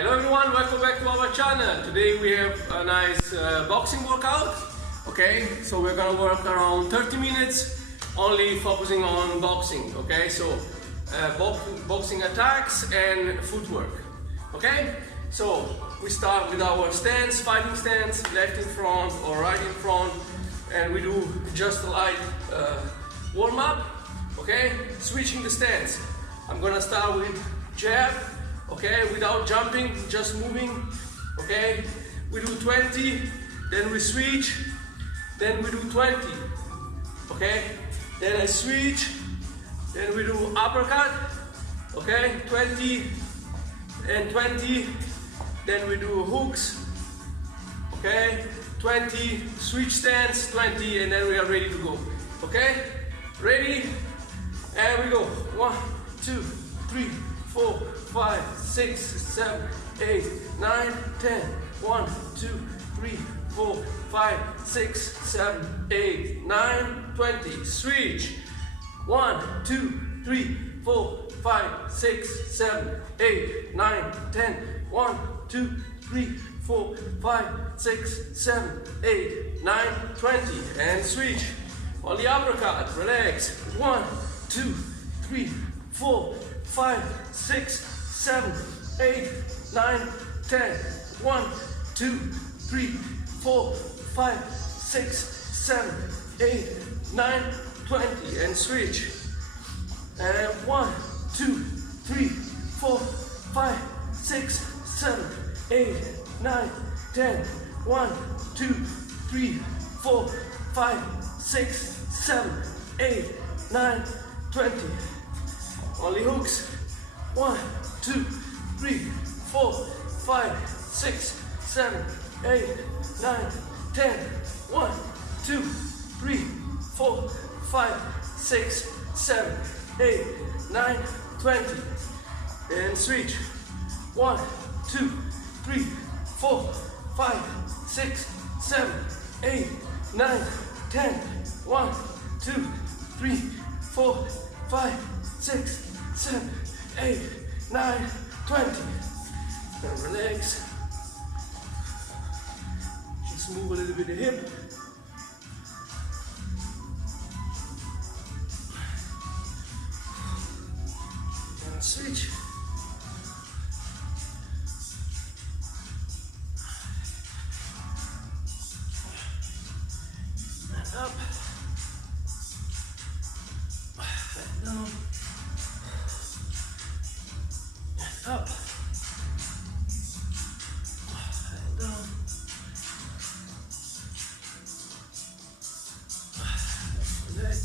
Hello everyone, welcome back to our channel. Today we have a nice boxing workout. Okay, so we're gonna work around 30 minutes only focusing on boxing. Okay, so boxing attacks and footwork. Okay, so we start with our stance, fighting stance, left in front or right in front, and we do just a light warm up. Okay, switching the stance. I'm gonna start with jab. Okay, without jumping, just moving. Okay, we do 20, then we switch, then we do 20. Okay, then I switch, then we do uppercut. Okay, 20 and 20, then we do hooks. Okay, 20, switch stance, 20, and then we are ready to go. Okay, ready, and we go. 1, 2, 3, 4, 5, 6, 7, 8, 9, 10. 1, 2, 3, 4, 5, 6, 7, 8, 9, 20. Switch. 1, 2, 3, 4, 5, 6, 7, 8, 9, 10. 1, 2, 3, 4, 5, 6, 7, 8, 9, 20. And switch. On the uppercut, relax. 1, 2, 3, 4, 5, 6, 7, 8, 9, 10. 1, 2, 3, 4, 5, 6, 7, 8, 9, 20. And switch. And 1, 2, 3, 4, 5, 6, 7, 8, 9, 10. 1, 2, 3, 4, 5, 6, 7, 8, 9, 20. Only hooks. 1, 2, 3, 4, 5, 6, 7, 8, 9, 10. 1, 2, 3, 4, 5, 6, 7, 8, 9, 20. And switch. 1, 2, 3, 4, 5, 6, 7, 8, 9, 10. 1, 2, 3, 4, 5, 6, 7, 8, 9, 20. And relax. Just move a little bit the hip. And switch. And up. And down. Up and down. Relax.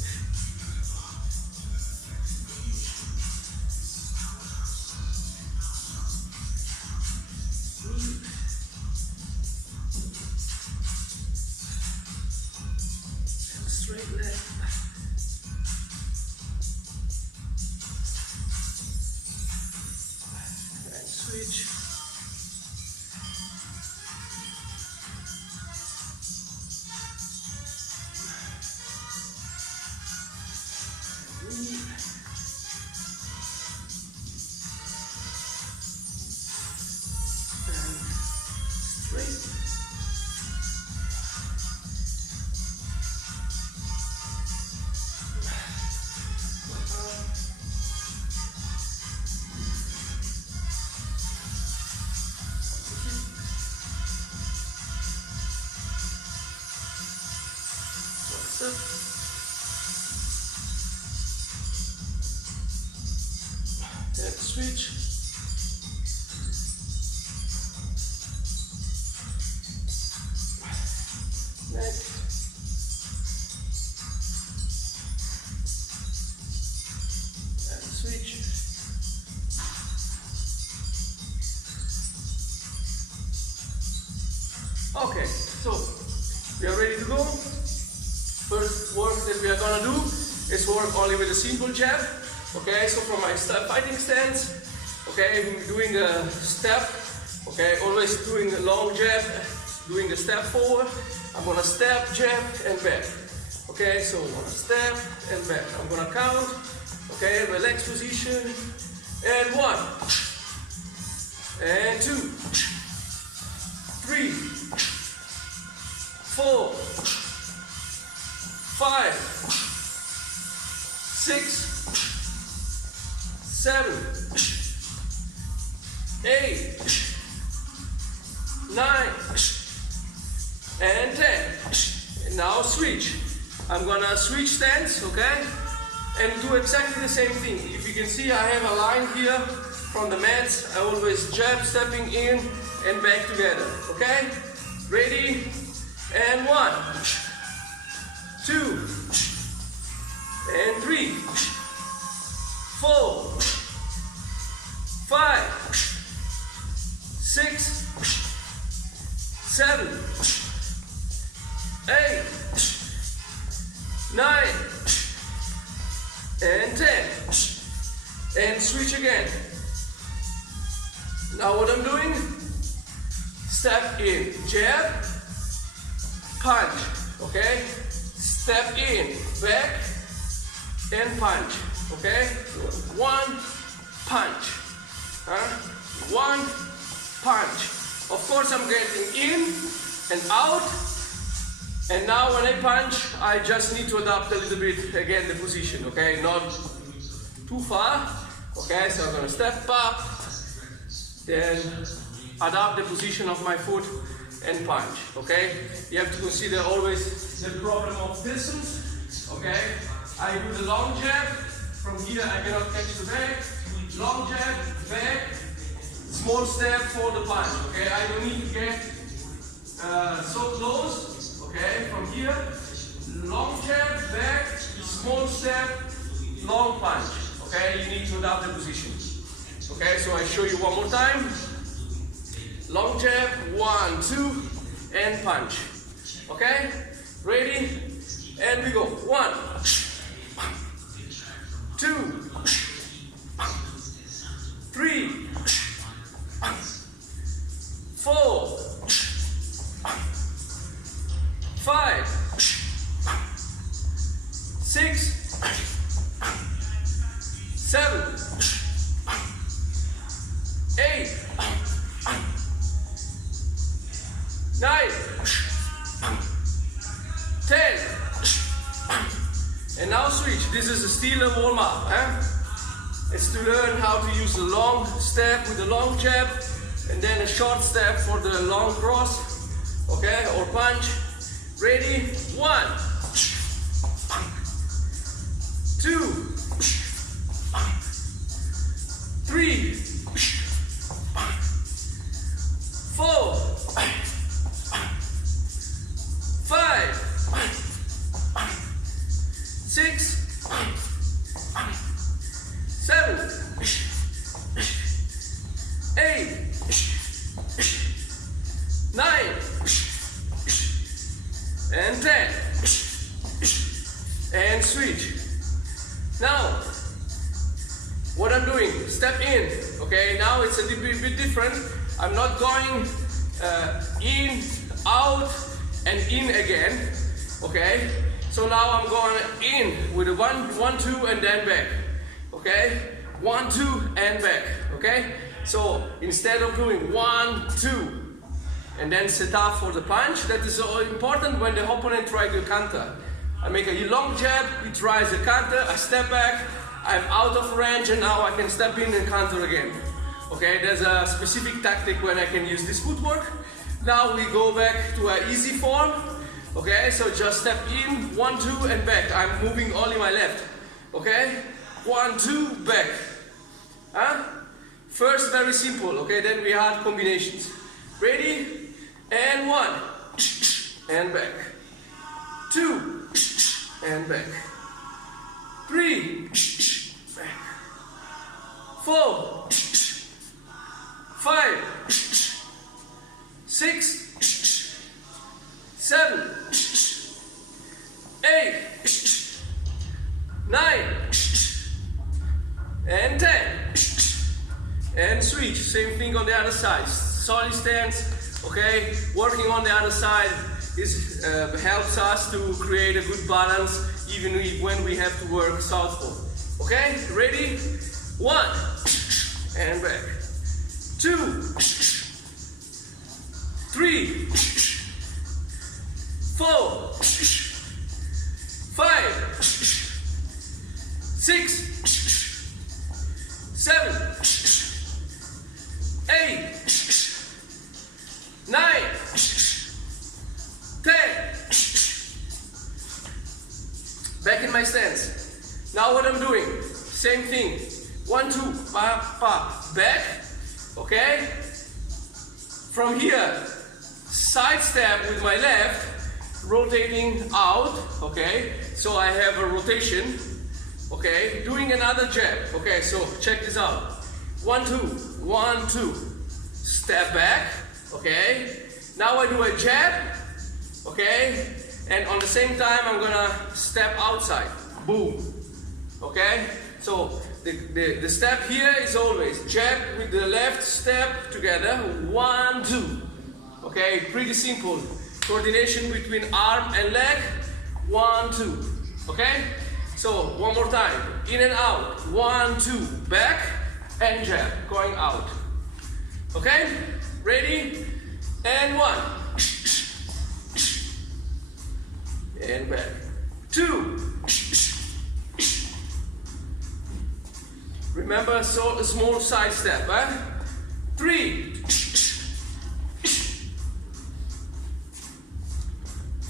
And straight leg. Switch. And straight. And switch. Neck. And switch. Okay, so we are ready to go. First work that we are gonna do is work only with a simple jab. Okay, so from my fighting stance, okay, I'm doing a step, okay, always doing a long jab, doing a step forward. I'm gonna step, jab, and back. Okay, so I'm gonna step and back. I'm gonna count, okay, relax position, and 1, and 2, 3, 4, 5, 6, 7, 8, 9, and 10. And now switch. I'm gonna switch stance, okay? And do exactly the same thing. If you can see, I have a line here from the mats. I always jab, stepping in and back together, okay? Ready? And 1, 2, and 3, 4, 5, 6, 7, 8, 9, and 10. And switch again. Now what I'm doing, step in, jab, punch, okay? Step in, back, and punch, okay? 1, punch, 1, punch. Of course I'm getting in and out, and now when I punch, I just need to adapt a little bit again the position, okay? Not too far, okay? So I'm gonna step up, then adapt the position of my foot and punch, okay? You have to consider always the problem of distance, okay? I do the long jab, from here I cannot catch the back, long jab, back, small step for the punch, okay? I don't need to get so close, okay? From here, long jab, back, small step, long punch, okay? You need to adapt the position, okay? So I show you one more time. Long jab, 1, 2, and punch, okay? Ready? And we go. 1, 2, 3, 4, 5, 6, 7, 8, 9, 10. And now switch. This is still a warm up. It's to learn how to use a long step with a long jab and then a short step for the long cross, okay, or punch. Ready? 1, 2, 3, 4, 5, 6, 7, 8, 9, and 10. And switch. Now, what I'm doing, step in, okay? Now it's a bit different. I'm not going in, out, and in again, okay? So now I'm going in with a 1, 1, 2, and then back, okay? 1, 2, and back, okay? So instead of doing 1, 2, and then set up for the punch, that is so important when the opponent tries to counter. I make a long jab, he tries the counter, I step back, I'm out of range, and now I can step in and counter again. Okay, there's a specific tactic when I can use this footwork. Now we go back to an easy form. Okay, so just step in, 1, 2, and back. I'm moving only my left. Okay, 1, 2, back. First, very simple. Okay, then we add combinations. Ready? And 1, and back. 2, and back. 3, back. 4, 5, 6, 7, 8, 9, and 10. And switch. Same thing on the other side. Solid stance. Okay, working on the other side helps us to create a good balance even when we have to work southpaw. Okay, ready? 1, and back. 2, 2, 3, 4, 5, 6, 7, 8, 9, 10. Back in my stance. Now what I'm doing, same thing. 1, 2, pa, pa, back, okay? From here, side step with my left, rotating out, okay? So I have a rotation, okay? Doing another jab, okay? So check this out. 1, 2, 1, 2. Step back, okay? Now I do a jab, okay? And on the same time, I'm gonna step outside. Boom. Okay? So the step here is always jab with the left step together. 1, 2. Okay? Pretty simple. Coordination between arm and leg. 1, 2. Okay? So one more time. In and out. 1, 2. Back and jab. Going out. Okay? Ready? And 1. And back. 2. Remember, so a small side step. 3.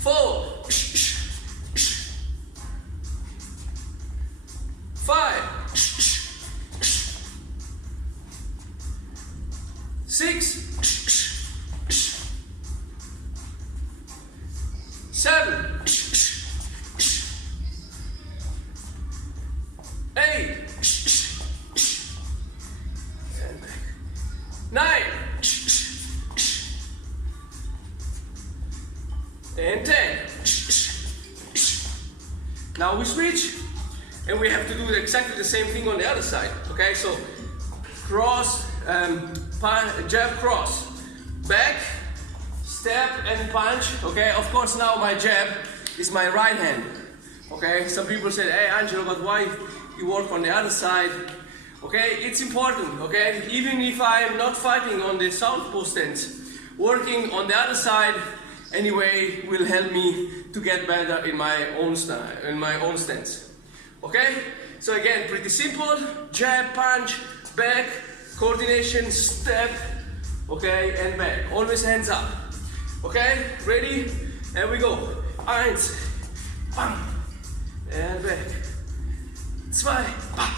4. 5. 6. 7. 8. And back. 9. And 10. Now we switch, and we have to do exactly the same thing on the other side. Okay, so cross, jab, cross, back, step and punch. Okay, of course now my jab is my right hand. Okay, some people say, hey Angelo, but why you work on the other side? Okay, it's important. Okay, even if I'm not fighting on the southpaw stance, working on the other side anyway will help me to get better in my own stance. Okay, so again, pretty simple. Jab, punch, back, coordination, step, okay, and back. Always hands up. Okay, ready? And we go. 1, bam, and back. 2, bam,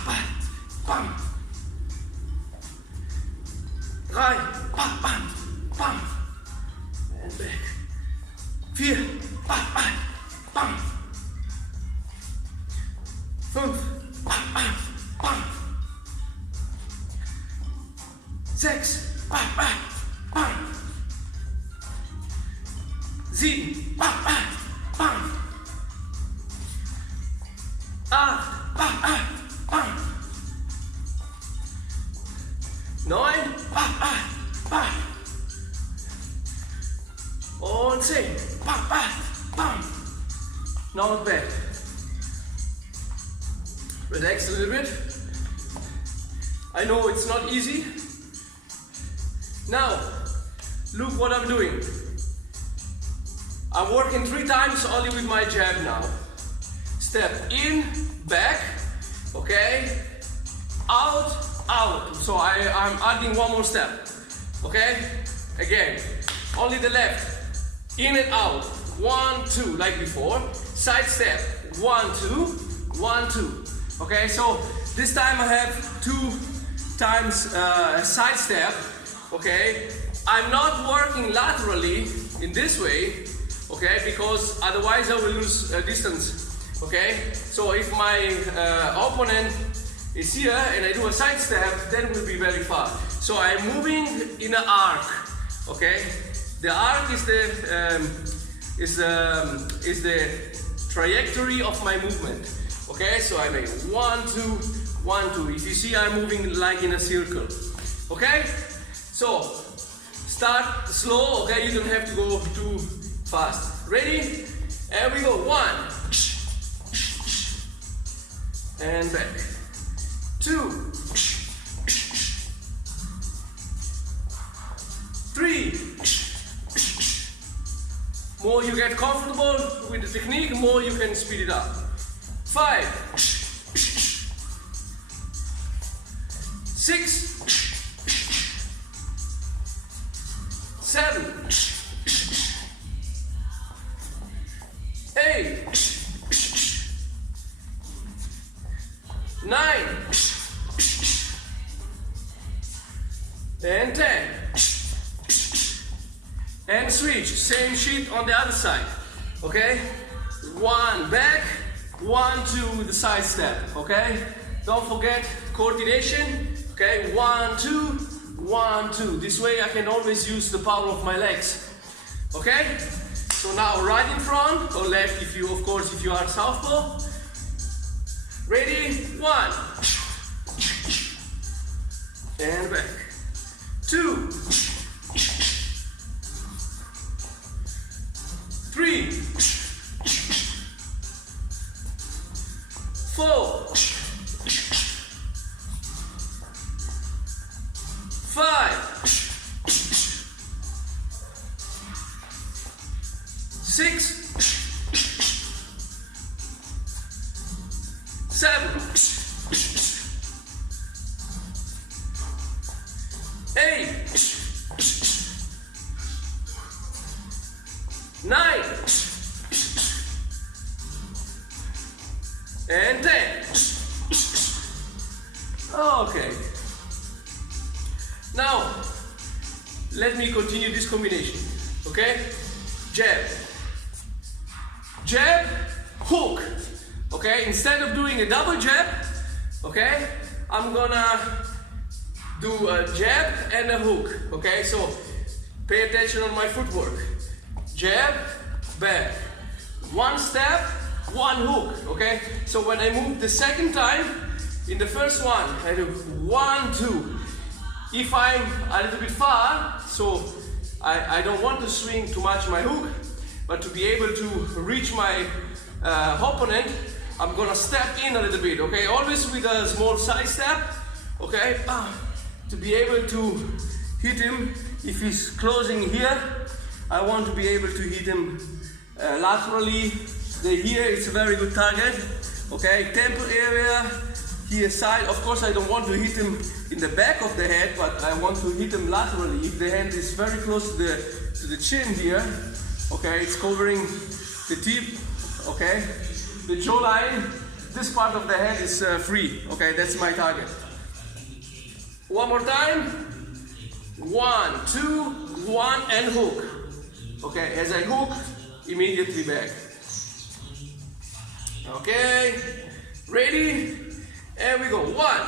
bam, bam. 3, bam, bam, bam, and back. 4, bam, bam, bam. 5, bam, bam, bam. 6, bam, bam, bam. 7, bam, bam, bam. 8, bam, bam, bam. 9, bam, bam, bam. Und 10, bam, bam, bam. Now back. Relax a little bit. I know it's not easy. Now, look what I'm doing. I'm working 3 times only with my jab now. Step in, back, okay, out, out. So I'm adding one more step, okay? Again, only the left, in and out, 1, 2, like before. Side step, 1, 2, 1, 2. Okay, so this time I have 2 times side step, okay? I'm not working laterally in this way, okay, because otherwise I will lose distance. Okay, so if my opponent is here and I do a side step, then it will be very far. So I'm moving in an arc. Okay, the arc is the trajectory of my movement. Okay, so I make 1, 2, 1, 2. If you see, I'm moving like in a circle. Okay, so start slow. Okay, you don't have to go too fast. Ready? And we go. 1. And back. 2. 3. More you get comfortable with the technique, more you can speed it up. 5. 6. 7. 8. 9. And 10. And switch, same sheet on the other side, okay? 1 back, 1 to the side step, okay? Don't forget coordination, okay? 1, 2, 1, 2. This way I can always use the power of my legs, okay? So now right in front, or left if you, of course, if you are southpaw. Ready? 1. And back. 2. 3. 4. 5. 6. 7. 8. 9. And 10. Okay. Now, let me continue this combination. Okay? Jab. Jab, hook. Okay? Instead of doing a double jab, okay, I'm gonna do a jab and a hook. Okay? So, pay attention on my footwork. Jab, back. 1 step, 1 hook, okay? So when I move the second time, in the first one, I do 1, 2. If I'm a little bit far, so I don't want to swing too much my hook, but to be able to reach my opponent, I'm gonna step in a little bit, okay? Always with a small side step, okay? To be able to hit him, if he's closing here, I want to be able to hit him laterally. Here it's a very good target. Okay, temple area, here side. Of course, I don't want to hit him in the back of the head, but I want to hit him laterally. If the hand is very close to the chin here, okay, it's covering the tip. Okay, the jawline. This part of the head is free. Okay, that's my target. One more time. 1, 2, 1, and hook. Okay, as I hook, immediately back. Okay, ready? And we go. 1.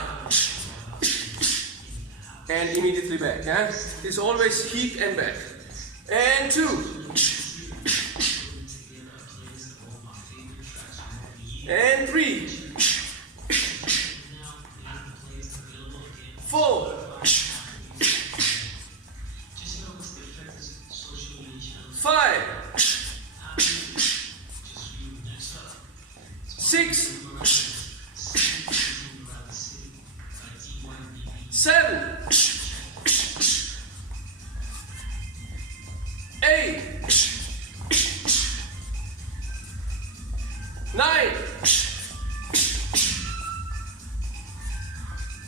And immediately back. Yeah? It's always hip and back. And 2. And 3. 4. 5. 6. 7. 8. 9.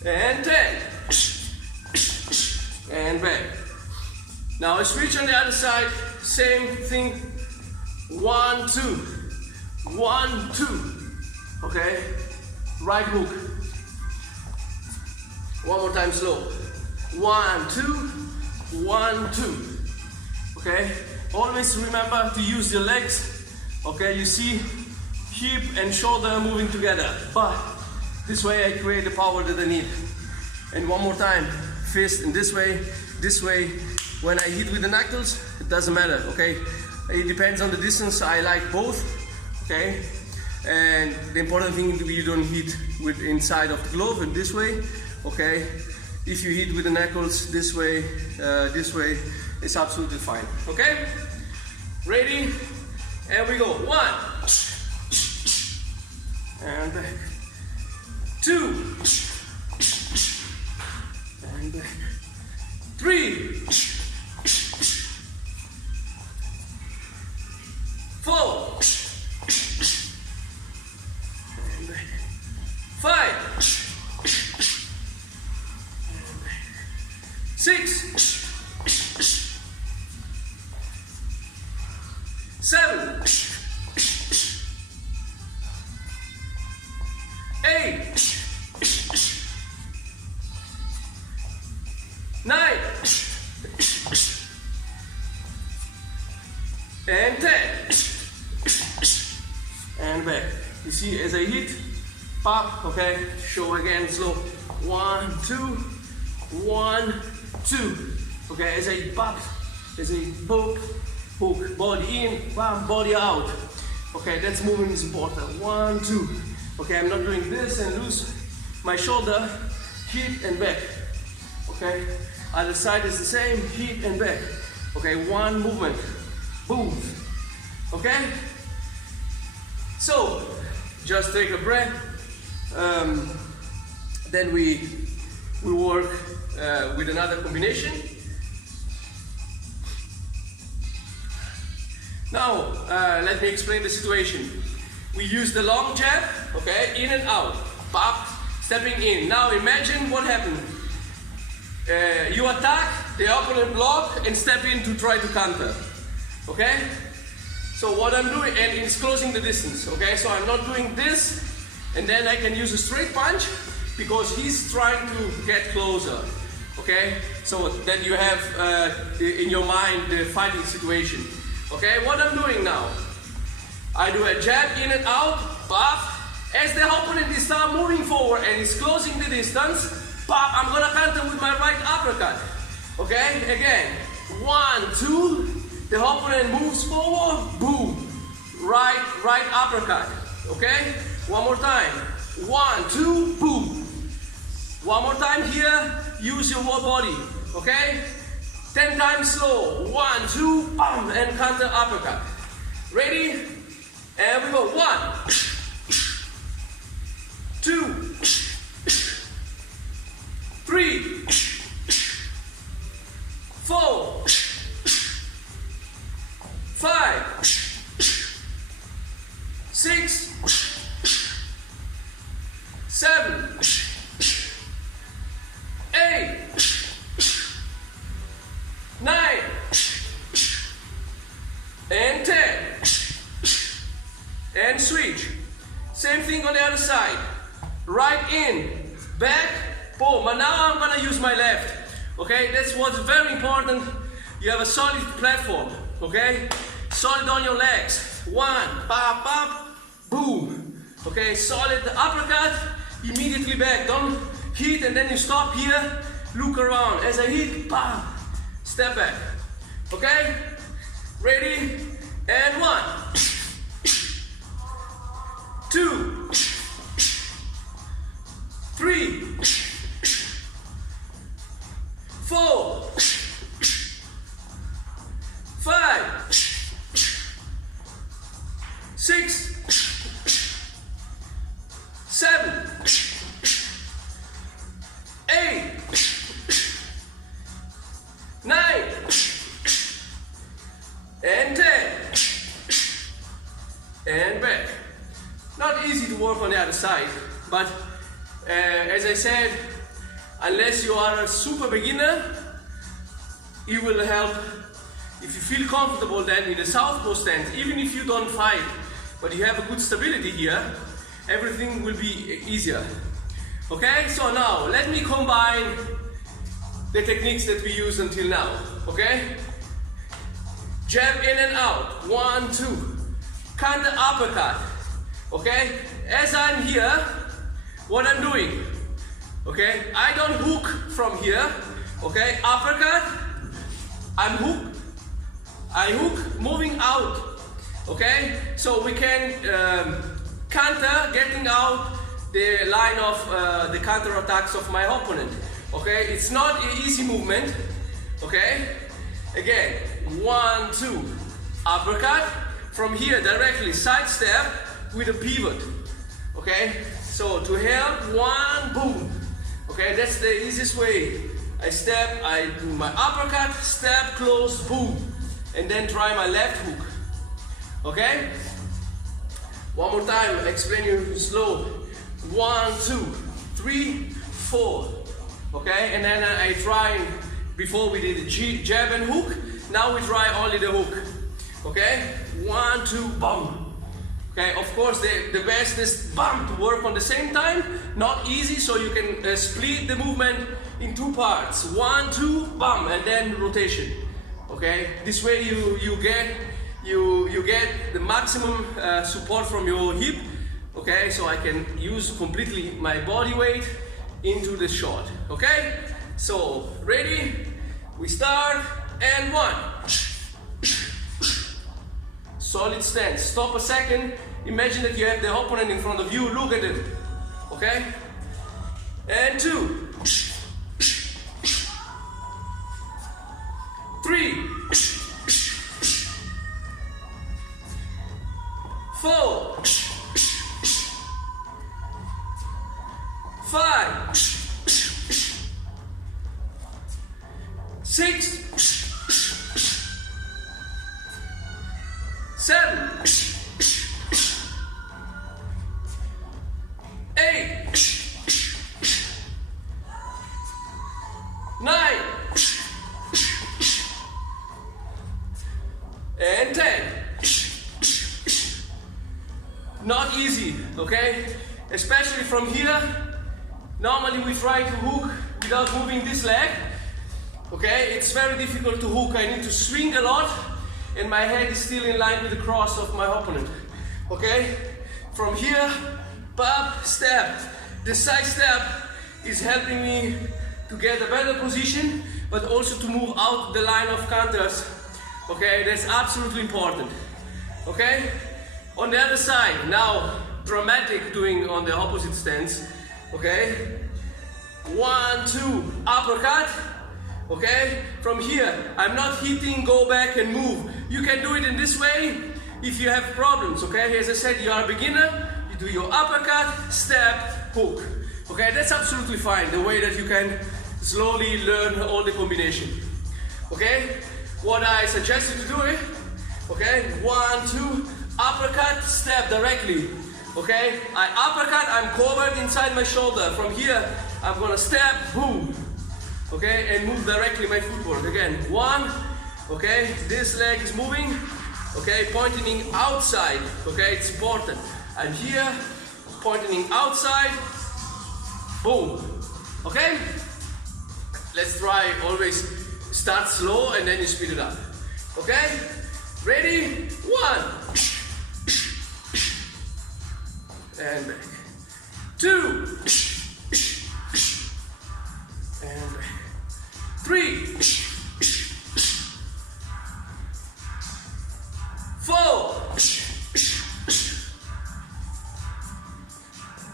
And 10. And back. Now I switch on the other side. Same thing. 1, 2. 1, 2. Okay. Right hook. One more time slow. 1, 2. 1, 2. Okay. Always remember to use your legs. Okay. You see hip and shoulder moving together. But this way I create the power that I need. And one more time. Fist in this way. This way. When I hit with the knuckles, it doesn't matter. Okay. It depends on the distance. I like both. Okay. And the important thing is you don't hit with inside of the glove in this way, okay? If you hit with the knuckles this way, it's absolutely fine, okay? Ready? And we go. 1. And back. 2. And back. 3. 7, 8, 9, and 10, and back. You see, as I hit, pop, okay, show again slow. 1, 2, 1, 2. Okay, as I pop, as I poke, hook, body in, bam, body out. Okay, that's movement is important. 1, 2. Okay, I'm not doing this and lose my shoulder, hit and back. Okay, other side is the same, hit and back. Okay, one movement, boom. Okay, so just take a breath. Then we work with another combination. Now, let me explain the situation. We use the long jab, okay, in and out, pop, stepping in. Now imagine what happened. You attack, the opponent block, and step in to try to counter, okay? So what I'm doing, and it's closing the distance, okay? So I'm not doing this, and then I can use a straight punch, because he's trying to get closer, okay? So that you have in your mind the fighting situation. Okay, what I'm doing now, I do a jab in and out, pop. As the opponent is start moving forward and is closing the distance, pop, I'm gonna counter with my right uppercut. Okay, again, 1, 2, the opponent moves forward, boom, right uppercut. Okay, one more time, 1, 2, boom. One more time here, use your whole body, okay? 10 times slow. 1, 2, bam, and counter uppercut. Ready? And we go. 1, 2, 3, 4, 5, 6, 7, 8, 9, and 10, and switch. Same thing on the other side. Right in, back, boom. But now I'm gonna use my left. Okay, that's what's very important. You have a solid platform. Okay, solid on your legs. 1, pop, pop, boom. Okay, solid uppercut. Immediately back. Don't hit and then you stop here. Look around. As I hit, bam. Step back. Okay? Ready? And 1, 2, 3, 4, 5, 6, 7, 8, 9, and 10, and back. Not easy to work on the other side, but as I said, unless you are a super beginner, it will help. If you feel comfortable then in the southpaw stance, even if you don't fight, but you have a good stability here, everything will be easier. Okay, so now let me combine the techniques that we used until now. Okay, jab in and out, 1, 2, counter uppercut. Okay, as I'm here, what I'm doing, okay, I don't hook from here. Okay, uppercut, I'm hook, I hook moving out. Okay, so we can counter getting out the line of the counter attacks of my opponent. Okay, it's not an easy movement. Okay, again, 1, 2, uppercut from here directly, side step with a pivot. Okay, so to help, 1, boom. Okay, that's the easiest way. I step, I do my uppercut, step, close, boom, and then try my left hook. Okay, one more time, explain you slow. 1, 2, 3, 4. Okay, and then I try, before we did the jab and hook, now we try only the hook. Okay, 1, 2, bam. Okay, of course the best is bam to work on the same time. Not easy, so you can split the movement in 2 parts. 1, 2, bam, and then rotation. Okay, this way you get the maximum support from your hip. Okay, so I can use completely my body weight into the shot. Okay, so ready? We start and 1. Solid stance. Stop a second. Imagine that you have the opponent in front of you. Look at them. Okay? And 2. 3. 4. 5. 6. 7. 8. 9. And 10. Not easy, okay? Especially from here. Normally we try to hook without moving this leg. Okay, it's very difficult to hook. I need to swing a lot and my head is still in line with the cross of my opponent. Okay, from here, pop, step. The side step is helping me to get a better position, but also to move out the line of counters. Okay, that's absolutely important. Okay, on the other side, now dramatic doing on the opposite stance. Okay, 1, 2, uppercut. Okay, from here, I'm not hitting, go back and move. You can do it in this way if you have problems, okay? As I said, you are a beginner, you do your uppercut, step, hook. Okay, that's absolutely fine, the way that you can slowly learn all the combination. Okay, what I suggest you to do it, okay? 1, 2, uppercut, step directly. Okay, I uppercut, I'm covered inside my shoulder. From here, I'm gonna step, boom. Okay, and move directly my footwork. Again, 1, okay, this leg is moving, okay, pointing outside, okay, it's important. I'm here, pointing outside, boom, okay? Let's try always start slow and then you speed it up, okay? Ready? 1, and back, 2, and back. 3, 4,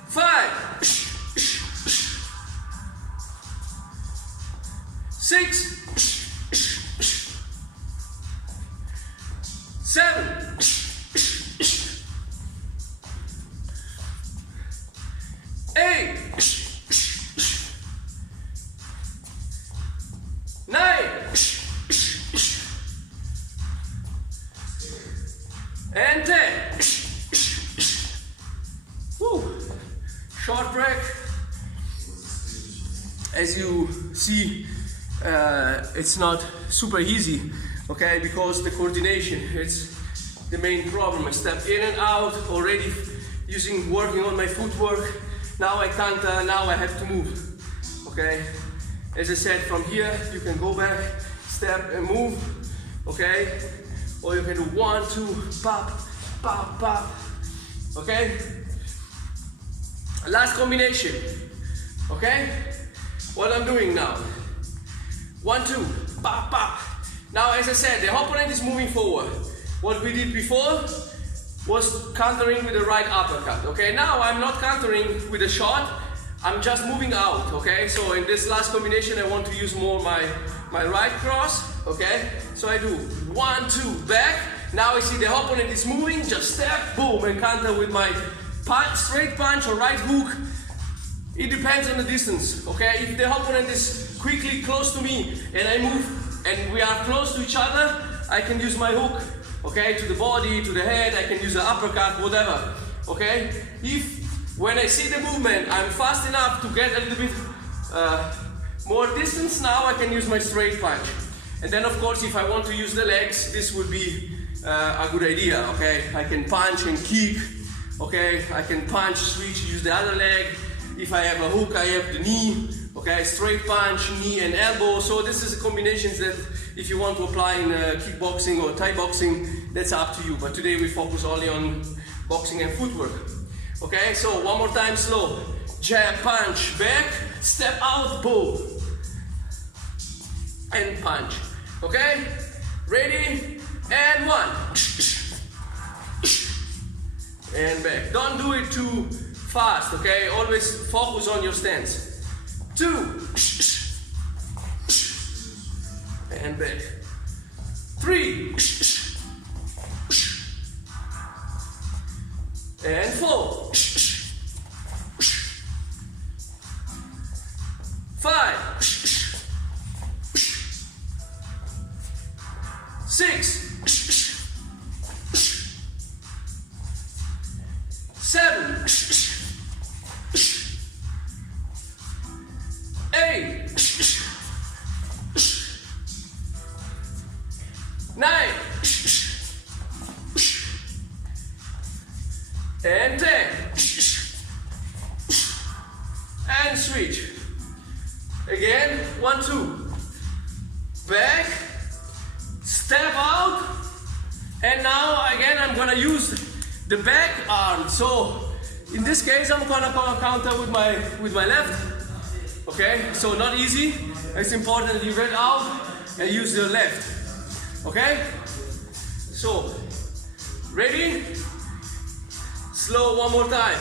5, 6, 7, 8, 9, and 10. Woo. Short break. As you see, it's not super easy, okay, because the coordination, it's the main problem. I step in and out, already working on my footwork. Now I can't, now I have to move, okay? As I said, from here, you can go back, step and move, okay? Or you can do 1, 2, pop, pop, pop, okay? Last combination, okay? What I'm doing now. 1, 2, pop, pop. Now, as I said, the opponent is moving forward. What we did before was countering with the right uppercut, okay? Now I'm not countering with a shot, I'm just moving out, okay? So in this last combination, I want to use more my right cross, okay? So I do 1, 2, back. Now I see the opponent is moving, just step, boom, and counter with my punch, straight punch or right hook. It depends on the distance, okay? If the opponent is quickly close to me and I move and we are close to each other, I can use my hook, okay? To the body, to the head, I can use an uppercut, whatever, okay? If when I see the movement, I'm fast enough to get a little bit more distance, now I can use my straight punch. And then of course, if I want to use the legs, this would be a good idea. Okay, I can punch and kick. Okay, I can punch, switch, use the other leg. If I have a hook, I have the knee. Okay, straight punch, knee and elbow. So this is a combinations that if you want to apply in kickboxing or Thai boxing, that's up to you. But today we focus only on boxing and footwork. Okay, so one more time, slow. Jab, punch, back, step out, boom. And punch. Okay, ready? And one. And back. Don't do it too fast, okay? Always focus on your stance. 2. And back. 3. And 4. 5. 6. 7. 8. 9. And 10. And switch. Again, 1, 2. Back. Step out. And now again I'm gonna use the back arm. So in this case I'm gonna counter with my left. Okay, so not easy. It's important that you get out and use the left. Okay, so ready? Slow one more time.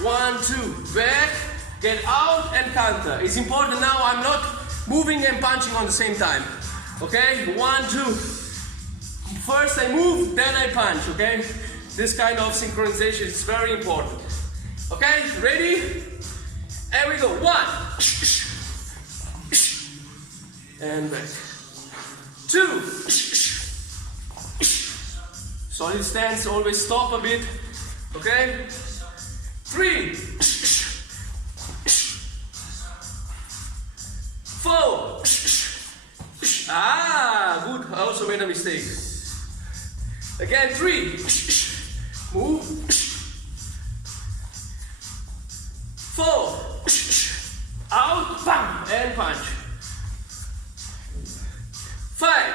1, 2, back, get out and counter. It's important now I'm not moving and punching on the same time. Okay, 1, 2. First I move, then I punch. Okay, this kind of synchronization is very important. Okay, ready? And we go. 1. And back. 2. Solid stance, always stop a bit. Okay? 3. 4. Ah, good. I also made a mistake. Again, 3. Move. 4. Out, bam, and punch. 5.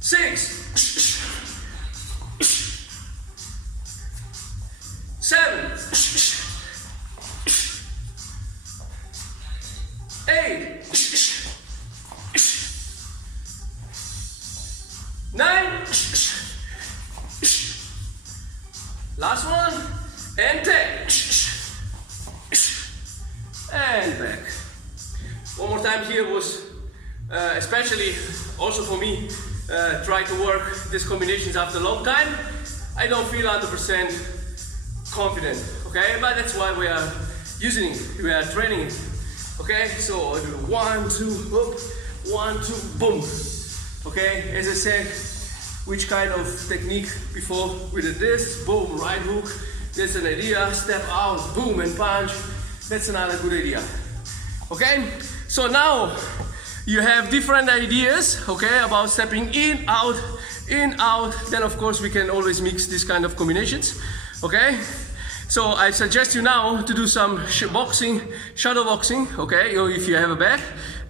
6. 7. 8. 9. Last one. And 10. And back. One more time here was especially also for me try to work these combinations after a long time. I don't feel 100% confident, okay, but that's why we are using it, we are training it. Okay, so I do 1, 2, up, 1, 2, boom. Okay, as I said, which kind of technique before we did this, boom, right hook, that's an idea, step out, boom, and punch, that's another good idea. Okay, so now you have different ideas, okay, about stepping in, out, then of course we can always mix this kind of combinations, okay? So I suggest you now to do some boxing, shadow boxing, okay? Or if you have a bag,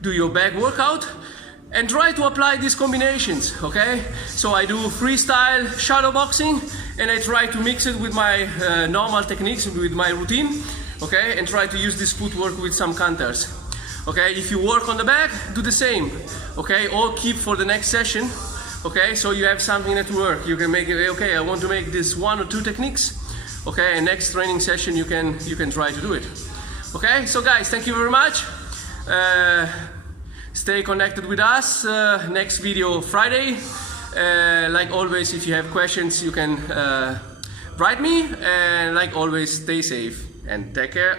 do your bag workout and try to apply these combinations, okay? So I do freestyle shadow boxing and I try to mix it with my normal techniques, with my routine, okay? And try to use this footwork with some counters, okay? If you work on the back, do the same, okay? Or keep for the next session, okay? So you have something that work. You can make it, okay, I want to make this 1 or 2 techniques, okay, and next training session you can try to do it. Okay, so guys, thank you very much. Stay connected with us. Next video Friday. Like always, if you have questions, you can write me. And like always, stay safe and take care.